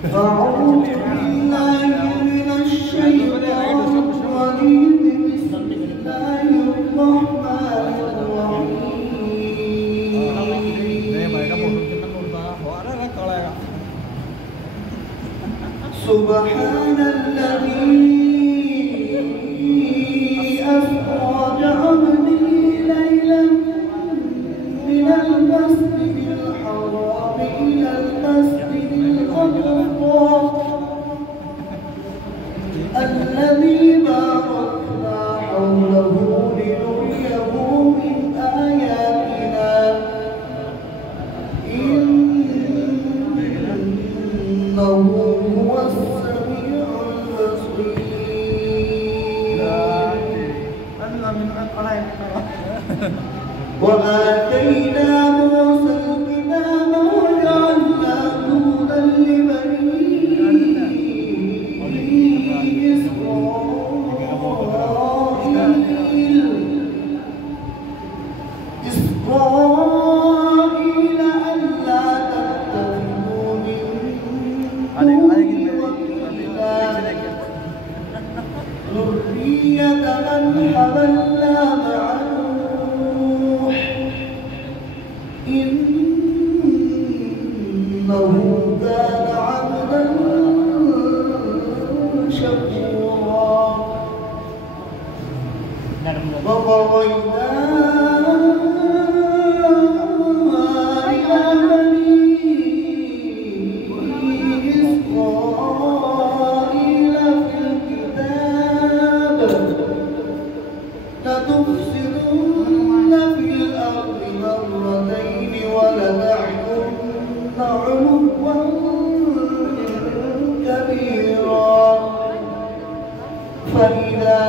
أعوذ بالله من الشيطان الرجيم. بسم الله الرحمن الرحيم. سبحان الذي أخرج عبدي ليلا من المسجد الحرام إلى المسجد الأقصى الذي باركنا حوله لنريه من آياتنا إنه هو السميع البصير. وآتينا موسى الكتاب وجعلناه هدى لبني إسرائيل ألا تتخذوا من دوني وكيلا ذرية من حملنا مع نوح إنه كان عبدا شكورا. وقضينا إلى بني إسرائيل في الكتاب لتفسدن في الأرض مرتين ولتعلن علوا كبيرا. فإذا